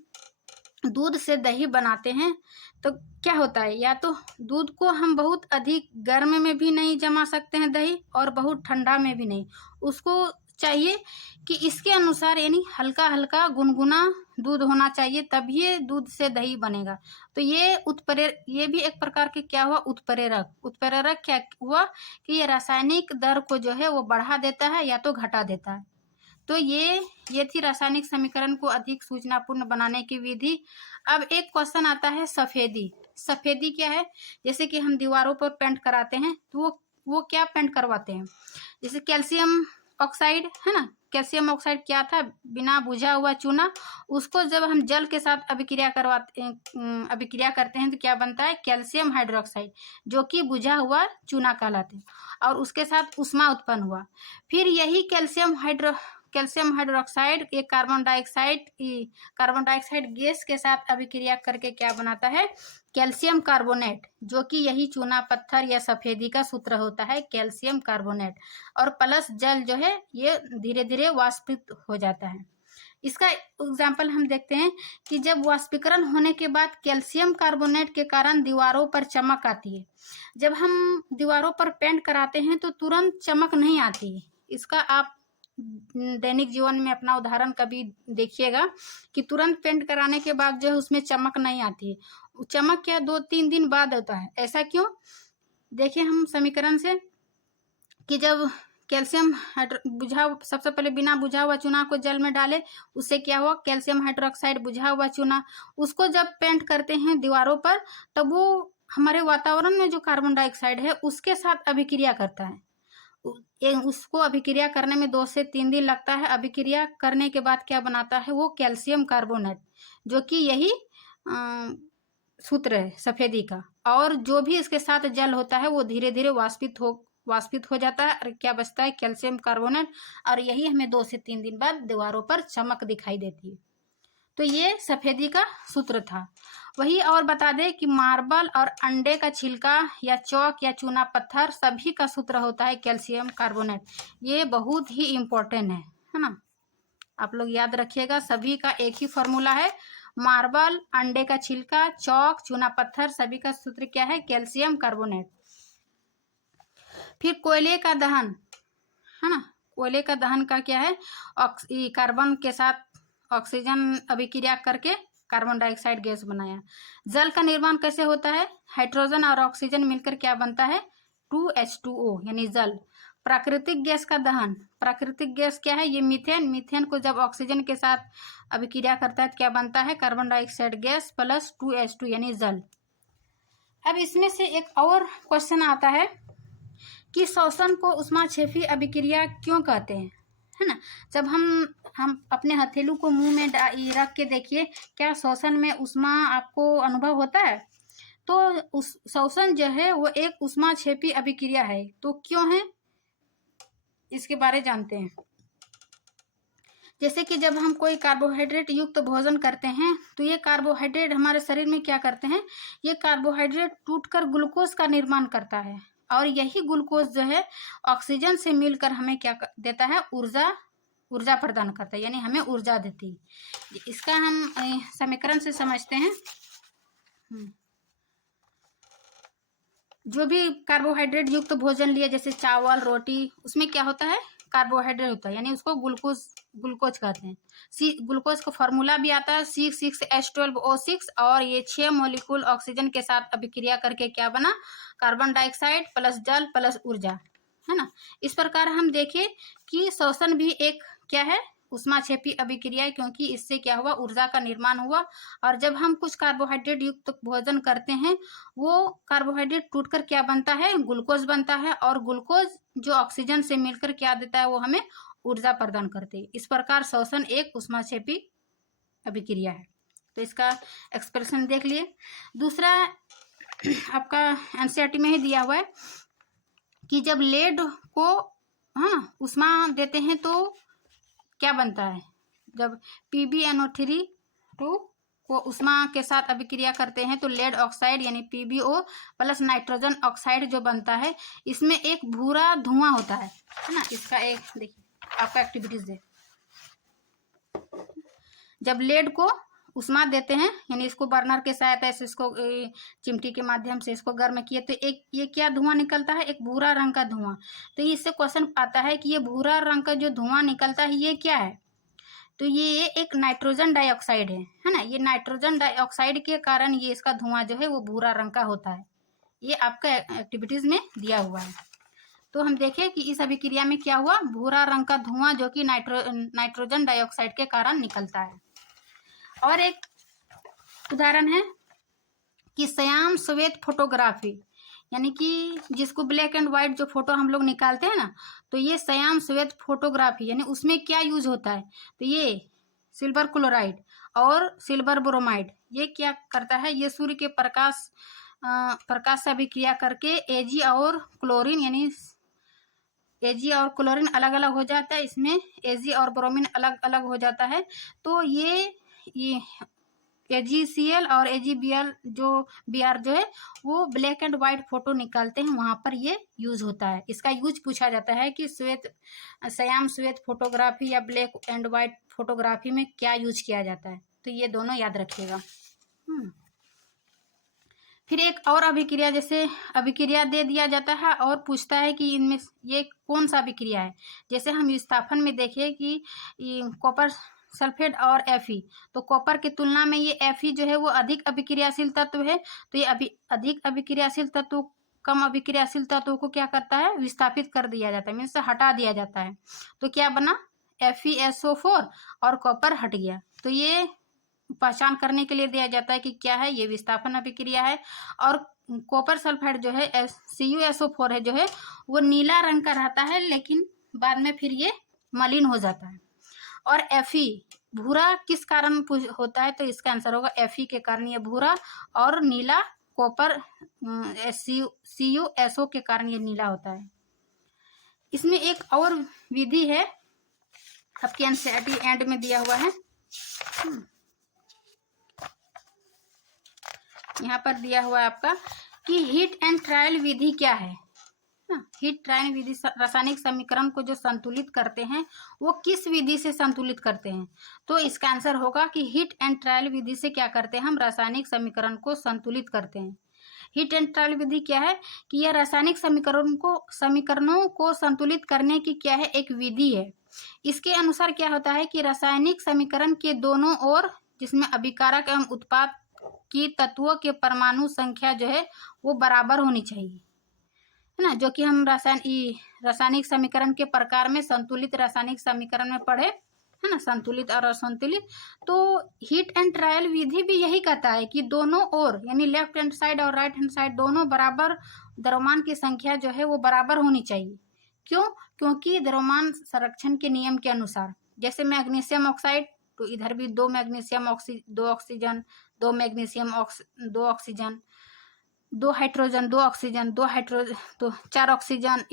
दूध से दही बनाते हैं तो क्या होता है, या तो दूध को हम बहुत अधिक गर्म में भी नहीं जमा सकते हैं दही, और बहुत ठंडा में भी नहीं, उसको चाहिए कि इसके अनुसार, यानी हल्का हल्का गुनगुना दूध होना चाहिए, तभी ये दूध से दही बनेगा। तो ये भी एक प्रकार के क्या हुआ, उत्प्रेरक। उत्प्रेरक क्या हुआ कि ये रासायनिक दर को जो है वो बढ़ा देता है या तो घटा देता है। तो ये थी रासायनिक समीकरण को अधिक सूचनापूर्ण बनाने की विधि। अब एक क्वेश्चन आता है सफेदी। सफेदी क्या है, जैसे कि हम दीवारों पर पेंट कराते हैं तो वो क्या पेंट करवाते हैं, जैसे कैल्शियम ऑक्साइड, है ना। कैल्शियम ऑक्साइड क्या था, बिना बुझा हुआ चूना, उसको जब हम जल के साथ अभिक्रिया करते हैं तो क्या बनता है, कैल्शियम हाइड्रोक्साइड, जो कि बुझा हुआ चूना कहलाते हैं, और उसके साथ ऊष्मा उत्पन्न हुआ। फिर यही कैल्शियम हाइड्रोक्साइड एक कार्बन डाइऑक्साइड गैस के साथ अभिक्रिया करके क्या बनाता है, कैल्शियम कार्बोनेट, जो कि यही चूना पत्थर या सफेदी का सूत्र होता है, कैल्शियम कार्बोनेट। और प्लस जल जो है ये धीरे धीरे वाष्पित हो जाता है। इसका एग्जाम्पल हम देखते हैं कि जब वाष्पीकरण होने के बाद कैल्शियम कार्बोनेट के कारण दीवारों पर चमक आती है। जब हम दीवारों पर पेंट कराते हैं तो तुरंत चमक नहीं आती है। इसका आप दैनिक जीवन में अपना उदाहरण कभी देखिएगा कि तुरंत पेंट कराने के बाद जो है उसमें चमक नहीं आती है। चमक क्या 2-3 दिन बाद आता है। ऐसा क्यों, देखिए हम समीकरण से कि जब कैल्शियम सबसे पहले बिना बुझा हुआ चूना को जल में डाले, उससे क्या हुआ, कैल्शियम हाइड्रोक्साइड बुझा हुआ चूना, उसको जब पेंट करते हैं दीवारों पर तब वो हमारे वातावरण में जो कार्बन डाइऑक्साइड है उसके साथ अभिक्रिया करता है। उसको अभिक्रिया करने में 2 से 3 दिन लगता है। अभिक्रिया करने के बाद क्या बनाता है, वो कैल्शियम कार्बोनेट, जो कि यही सूत्र है सफेदी का। और जो भी इसके साथ जल होता है वो धीरे धीरे वाष्पित हो जाता है और क्या बचता है, कैल्शियम कार्बोनेट। और यही हमें 2 से 3 दिन बाद दीवारों पर चमक दिखाई देती है। तो ये सफेदी का सूत्र था। वही और बता दें कि मार्बल और अंडे का छिलका या चौक या चूना पत्थर सभी का सूत्र होता है कैल्शियम कार्बोनेट। ये बहुत ही इम्पोर्टेंट है ना। आप लोग याद रखिएगा, सभी का एक ही फॉर्मूला है। मार्बल, अंडे का छिलका, चौक, चूना पत्थर, सभी का सूत्र क्या है, कैल्शियम कार्बोनेट। फिर कोयले का दहन, है ना। कोयले का दहन का क्या है, कार्बन के साथ ऑक्सीजन अभिक्रिया करके कार्बन डाइऑक्साइड गैस बनाया। जल का निर्माण कैसे होता है, हाइड्रोजन और ऑक्सीजन मिलकर क्या बनता है, 2H2O यानी जल। प्राकृतिक गैस का दहन, प्राकृतिक गैस क्या है, ये मीथेन। मीथेन को जब ऑक्सीजन के साथ अभिक्रिया करता है तो क्या बनता है, carbon dioxide gas plus 2H2 यानी जल। अब इसमें से एक और क्वेश्चन आता है कि श्वसन को ऊष्माक्षेपी अभिक्रिया क्यों कहते हैं, है ना। जब हम अपने हथेलू को मुंह में रख के देखिए, क्या श्वसन में ऊष्मा आपको अनुभव होता है? तो उस श्वसन जो है वो एक ऊष्माक्षेपी अभिक्रिया है। तो क्यों है, इसके बारे जानते हैं। जैसे कि जब हम कोई कार्बोहाइड्रेट युक्त भोजन करते हैं तो ये कार्बोहाइड्रेट हमारे शरीर में क्या करते हैं, ये कार्बोहाइड्रेट टूटकर ग्लूकोज का निर्माण करता है, और यही ग्लूकोज जो है ऑक्सीजन से मिलकर हमें क्या देता है, ऊर्जा प्रदान करता है, यानी हमें ऊर्जा देती है। इसका हम समीकरण से समझते हैं। जो भी कार्बोहाइड्रेट युक्त भोजन लिया, जैसे चावल रोटी, उसमें क्या होता है, कार्बोहाइड्रेट होता है, यानी उसको ग्लूकोज कहते हैं। ग्लूकोज का फॉर्मूला भी आता है C6H12O6, और ये 6 मॉलिक्यूल ऑक्सीजन के साथ अभिक्रिया करके क्या बना, कार्बन डाइऑक्साइड प्लस जल प्लस ऊर्जा, है ना। इस प्रकार हम देखें कि श्वसन भी एक क्या है, ऊष्माक्षेपी अभिक्रिया है, क्योंकि इससे क्या हुआ, ऊर्जा का निर्माण हुआ। और जब हम कुछ कार्बोहाइड्रेट युक्त भोजन करते हैं, वो कार्बोहाइड्रेट टूटकर क्या बनता है, ग्लूकोज बनता है, और ग्लूकोज जो ऑक्सीजन से मिलकर क्या देता है, वो हमें ऊर्जा प्रदान करते हैं। इस प्रकार श्वसन एक ऊष्माक्षेपी अभिक्रिया है। तो इसका एक्सप्रेशन देख लिए। दूसरा आपका एनसीईआरटी में ही दिया हुआ है कि जब लेड को ऊष्मा देते हैं तो क्या बनता है, जब PbNO3 को ऊष्मा के साथ अभिक्रिया करते हैं तो लेड ऑक्साइड यानी PbO प्लस नाइट्रोजन ऑक्साइड जो बनता है, इसमें एक भूरा धुआं होता है ना। इसका एक देखिए आपका एक्टिविटीज है। जब लेड को ऊष्मा देते हैं, यानी इसको बर्नर के सहायता से, इसको चिमटी के माध्यम से इसको गर्म किए, तो एक ये क्या धुआं निकलता है, एक भूरा रंग का धुआं। तो इससे क्वेश्चन आता है कि ये भूरा रंग का जो धुआं निकलता है ये क्या है, तो ये एक नाइट्रोजन डाइऑक्साइड है ना। ये नाइट्रोजन डाइऑक्साइड के कारण ये इसका धुआं जो है वो भूरा रंग का होता है। ये आपका एक्टिविटीज में दिया हुआ है। तो हम देखें कि इस अभिक्रिया में क्या हुआ, भूरा रंग का धुआं जो कि नाइट्रोजन डाइऑक्साइड के कारण निकलता है। और एक उदाहरण है कि श्याम श्वेत फोटोग्राफी, यानी कि जिसको ब्लैक एंड व्हाइट जो फोटो हम लोग निकालते हैं ना, तो ये श्याम श्वेत फोटोग्राफी, यानी उसमें क्या यूज होता है, तो ये सिल्वर क्लोराइड और सिल्वर ब्रोमाइड ये क्या करता है, ये सूर्य के प्रकाश से अभिक्रिया करके Ag और क्लोरीन, यानी Ag और क्लोरीन अलग अलग हो जाता है, इसमें Ag और ब्रोमीन अलग अलग हो जाता है। तो ये AgCl और AgBr जो है वो ब्लैक एंड व्हाइट फोटो निकालते हैं, वहां पर ये यूज होता है। इसका यूज पूछा जाता है कि श्याम श्वेत फोटोग्राफी या ब्लैक एंड व्हाइट फोटोग्राफी में क्या यूज किया जाता है, तो ये दोनों याद रखिएगा। फिर एक और अभिक्रिया, जैसे अभिक्रिया दे दिया जाता है और पूछता है कि इनमें ये कौन सा अभिक्रिया है। जैसे हम विस्थापन में देखिए कि कॉपर सल्फेट और Fe, तो कॉपर की तुलना में ये Fe जो है वो अधिक अभिक्रियाशील तत्व है। तो ये अधिक अभिक्रियाशील तत्व कम अभिक्रियाशील तत्व को क्या करता है, विस्थापित कर दिया जाता है, मीन्स हटा दिया जाता है। तो क्या बना, FeSO4 और कॉपर हट गया। तो ये पहचान करने के लिए दिया जाता है कि क्या है, ये विस्थापन अभिक्रिया है। और कॉपर सल्फाइड जो है CuSO4 है जो है वो नीला रंग का रहता है, लेकिन बाद में फिर ये मलिन हो जाता है। और Fe भूरा किस कारण होता है, तो इसका आंसर होगा Fe के कारण ये भूरा, और नीला कॉपर CuSO के कारण ये नीला होता है। इसमें एक और विधि है, आपके एनसीईआरटी एंड में दिया हुआ है। यहाँ पर दिया हुआ है आपका कि हीट एंड ट्रायल विधि क्या है। हीट ट्रायल विधि रासायनिक समीकरण को जो संतुलित करते हैं वो किस विधि से संतुलित करते हैं, तो इसका आंसर होगा कि हीट एंड ट्रायल विधि से क्या करते हैं, हम रासायनिक समीकरण को संतुलित करते हैं। हीट एंड ट्रायल विधि क्या है कि यह रासायनिक समीकरणों को संतुलित करने की क्या है, एक विधि है। इसके अनुसार क्या होता है कि रासायनिक समीकरण के दोनों ओर, जिसमें अभिकारक एवं उत्पाद की तत्वों के परमाणु संख्या जो है वो बराबर होनी चाहिए, है ना। जो कि हम रासायनिक समीकरण के प्रकार में संतुलित रासायनिक समीकरण में पढ़े। है ना, संतुलित और असंतुलित। तो हीट एंड ट्रायल विधि भी यही कहता है कि दोनों ओर यानी लेफ्ट हैंड साइड और राइट हैंड साइड दोनों बराबर द्रव्यमान की संख्या जो है वो बराबर होनी चाहिए। क्यों? क्योंकि द्रव्यमान संरक्षण के नियम के अनुसार, जैसे मैग्नीशियम ऑक्साइड, तो इधर भी दो ऑक्सीजन, दो मैग्नीशियम दो ऑक्सीजन, दो हाइड्रोजन, दो ऑक्सीजन, दो हाइड्रोजन, तो चार ऑक्सीजन,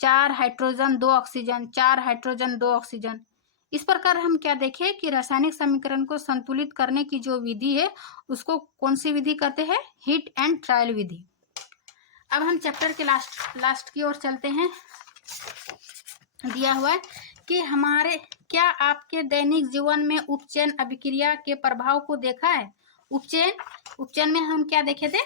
चार हाइड्रोजन, दो ऑक्सीजन, चार हाइड्रोजन, दो ऑक्सीजन। इस प्रकार हम क्या देखें कि रासायनिक समीकरण को संतुलित करने की जो विधि है उसको कौन सी विधि कहते हैं? हीट एंड ट्रायल विधि। अब हम चैप्टर के लास्ट की ओर चलते हैं। दिया हुआ है कि क्या आपके दैनिक जीवन में उपचयन अभिक्रिया के प्रभाव को देखा है? उपचयन में हम क्या देखे थे?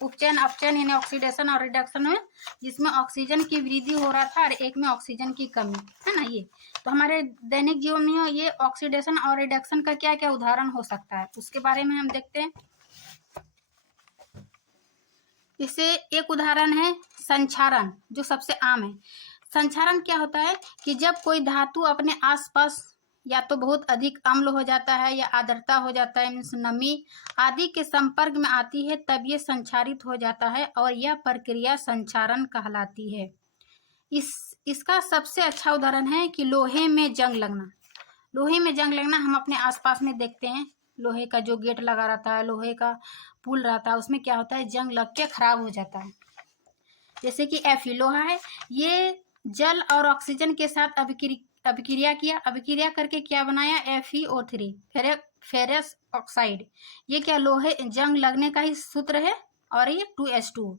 उपचयन अपचयन यानी ऑक्सीडेशन और रिडक्शन में, जिसमें ऑक्सीजन की वृद्धि हो रहा था और एक में ऑक्सीजन की कमी, है ना। ये तो हमारे दैनिक जीवन में ये ऑक्सीडेशन और रिडक्शन का क्या क्या उदाहरण हो सकता है उसके बारे में हम देखते हैं। इससे एक उदाहरण है संक्षारण, जो सबसे आम है। संक्षारण क्या होता है कि जब कोई धातु अपने आसपास या तो बहुत अधिक अम्ल हो जाता है या आर्द्रता हो जाता है, मीन्स नमी आदि के संपर्क में आती है, तब ये संक्षारित हो जाता है और यह प्रक्रिया संक्षारण कहलाती है। इसका सबसे अच्छा उदाहरण है कि लोहे में जंग लगना। लोहे में जंग लगना हम अपने आसपास में देखते हैं। लोहे का जो गेट लगा रहता है, लोहे का पुल रहता है, उसमें क्या होता है? जंग लग के खराब हो जाता है। जैसे कि Fe लोहा है, ये जल और ऑक्सीजन के साथ अभिक्रिया करके क्या बनाया? FeO3 ferrous oxide. ये क्या लोहे जंग लगने का ही सूत्र है और ये 2H2।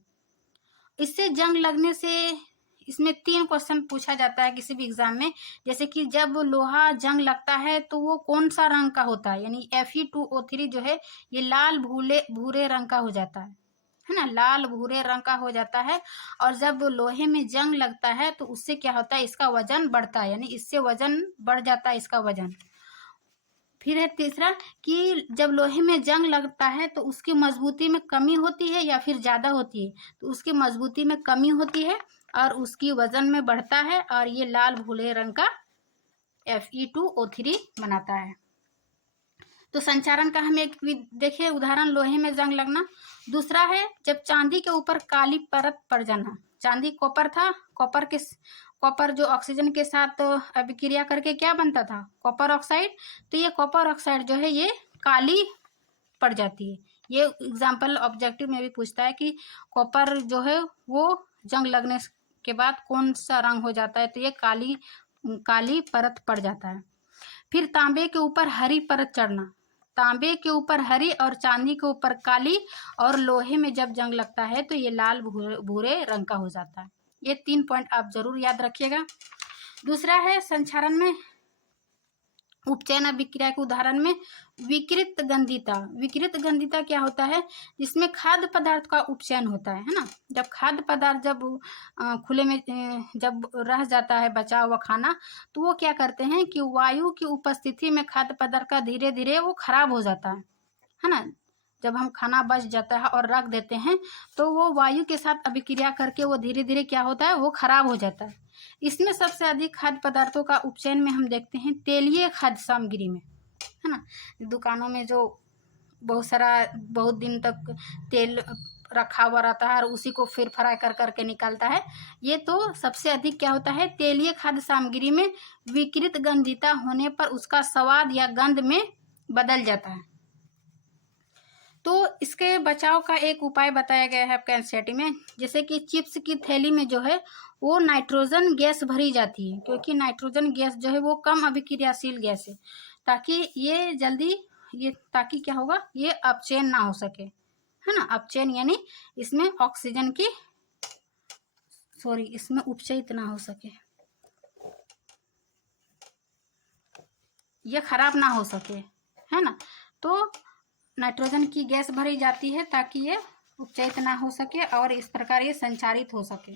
इससे जंग लगने से इसमें 3 क्वेश्चन पूछा जाता है किसी भी एग्जाम में। जैसे कि जब लोहा जंग लगता है तो वो कौन सा रंग का होता है? यानी Fe2O3 जो है ये लाल भूरे रंग का हो जाता है ना, लाल भूरे रंग का हो जाता है। और जब लोहे में जंग लगता है तो उससे क्या होता है? इसका वजन बढ़ता है, यानी इससे वजन बढ़ जाता है, इसका वजन। फिर है तीसरा कि जब लोहे में जंग लगता है तो उसकी मजबूती में कमी होती है या फिर ज़्यादा होती है? तो उसकी मजबूती में कमी होती है और उसकी वजन में बढ़ता है और ये लाल भूरे रंग का Fe2O3 बनाता है। तो संचारण का हम एक देखिए उदाहरण, लोहे में जंग लगना। दूसरा है जब चांदी के ऊपर काली परत पड़ जाना। चांदी कॉपर था, कॉपर जो ऑक्सीजन के साथ अभिक्रिया करके क्या बनता था? Copper oxide. तो ये कॉपर ऑक्साइड जो है ये काली पड़ जाती है। ये एग्जाम्पल ऑब्जेक्टिव में भी पूछता है कि कॉपर जो है वो जंग लगने के बाद कौन सा रंग हो जाता है? तो ये काली परत पड़ जाता है। फिर तांबे के ऊपर हरी परत चढ़ना। तांबे के ऊपर हरी और चांदी के ऊपर काली, और लोहे में जब जंग लगता है तो ये लाल भूरे रंग का हो जाता है। ये 3 पॉइंट आप जरूर याद रखिएगा। दूसरा है संक्षारण में उपचयन अभिक्रिया के उदाहरण में विकृत गंधिता। विकृत गंधिता क्या होता है? जिसमें खाद्य पदार्थ का उपचयन होता है ना। जब खाद्य पदार्थ जब खुले में जब रह जाता है बचा हुआ खाना, तो वो क्या करते हैं कि वायु की उपस्थिति में खाद्य पदार्थ का धीरे धीरे वो खराब हो जाता है ना। जब हम खाना बच जाता है और रख देते हैं तो वो वायु के साथ अभिक्रिया करके वो धीरे धीरे क्या होता है? वो खराब हो जाता है। इसमें सबसे अधिक खाद्य पदार्थों का उपचयन में हम देखते हैं तेलीय खाद्य सामग्री में, है ना। दुकानों में जो बहुत दिन तक तेल रखा हुआ रहता है और उसी को फिर फ्राई कर करके निकालता है, ये तो सबसे अधिक क्या होता है? तेलीय खाद्य सामग्री में विकृत गंधिता होने पर उसका स्वाद या गंध में बदल जाता है। तो इसके बचाव का एक उपाय बताया गया है आपके एनसीईआरटी में। जैसे कि चिप्स की थैली में जो है वो नाइट्रोजन गैस भरी जाती है, क्योंकि नाइट्रोजन गैस जो है वो कम अभिक्रियाशील गैस है, ताकि क्या होगा? ये अपचयन ना हो सके, है ना। अपचयन यानी इसमें ऑक्सीजन की इसमें उपचयित ना हो सके, ये खराब ना हो सके, है ना। तो नाइट्रोजन की गैस भरी जाती है ताकि ये उपचयित ना हो सके और इस प्रकार ये संचारित हो सके।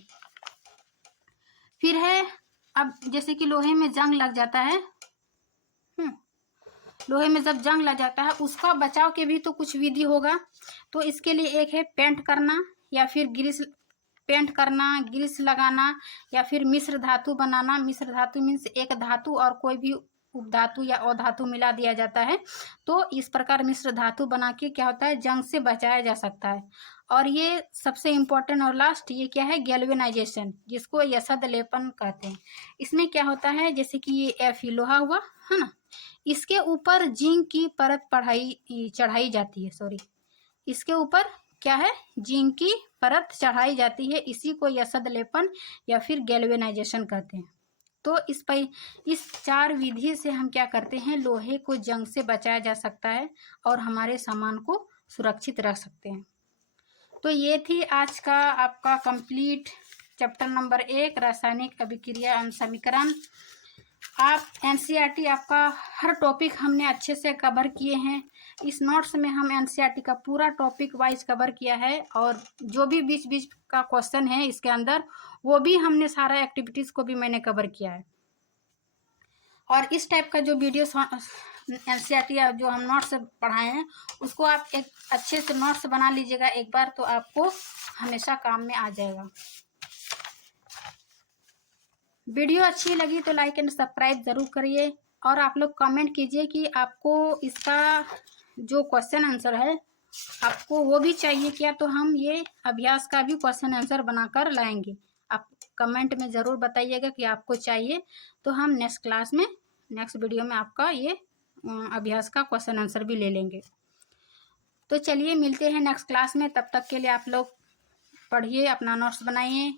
फिर है अब जैसे कि लोहे में जंग लग जाता है, लोहे में जब जंग लग जाता है उसका बचाव के भी तो कुछ विधि होगा। तो इसके लिए एक है पेंट करना या फिर ग्रीस लगाना या फिर मिश्र धातु बनाना। मिश्र धातु मीन्स एक धातु और कोई भी उपधातु या अधातु मिला दिया जाता है, तो इस प्रकार मिश्र धातु बना के क्या होता है, जंग से बचाया जा सकता है। और ये सबसे इम्पोर्टेंट और लास्ट ये क्या है, गैल्वेनाइजेशन, जिसको यसद लेपन कहते हैं। इसमें क्या होता है, जैसे कि ये Fe लोहा हुआ है ना, इसके ऊपर जिंक की परत चढ़ाई जाती है, सॉरी, इसके ऊपर क्या है, जिंक की परत चढ़ाई जाती है। इसी को यसद लेपन या फिर गैल्वेनाइजेशन कहते हैं। तो इस 4 विधि से हम क्या करते हैं, लोहे को जंग से बचाया जा सकता है और हमारे सामान को सुरक्षित रख सकते हैं। तो ये थी आज का आपका कंप्लीट चैप्टर नंबर 1 रासायनिक अभिक्रिया एवं समीकरण। आप एनसीईआरटी आपका हर टॉपिक हमने अच्छे से कवर किए हैं। इस नोट्स में हम एनसीईआरटी का पूरा टॉपिक वाइज कवर किया है, और जो भी बीच बीच का क्वेश्चन है इसके अंदर, वो भी हमने सारा एक्टिविटीज़ को भी मैंने कवर किया है। और इस टाइप का जो वीडियो एनसीईआरटी जो हम नोट्स पढ़ाए हैं, उसको आप एक अच्छे से नोट्स बना लीजिएगा एक बार, तो आपको हमेशा काम में आ जाएगा। वीडियो अच्छी लगी तो लाइक एंड सब्सक्राइब ज़रूर करिए, और आप लोग कमेंट कीजिए कि आपको इसका जो क्वेश्चन आंसर है आपको वो भी चाहिए क्या, तो हम ये अभ्यास का भी क्वेश्चन आंसर बनाकर लाएंगे। आप कमेंट में ज़रूर बताइएगा कि आपको चाहिए, तो हम नेक्स्ट वीडियो में आपका ये अभ्यास का क्वेश्चन आंसर भी ले लेंगे। तो चलिए मिलते हैं नेक्स्ट क्लास में, तब तक के लिए आप लोग पढ़िए, अपना नोट्स बनाइए।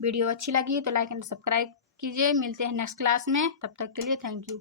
वीडियो अच्छी लगी तो लाइक एंड सब्सक्राइब कीजिए। मिलते हैं नेक्स्ट क्लास में, तब तक के लिए थैंक यू।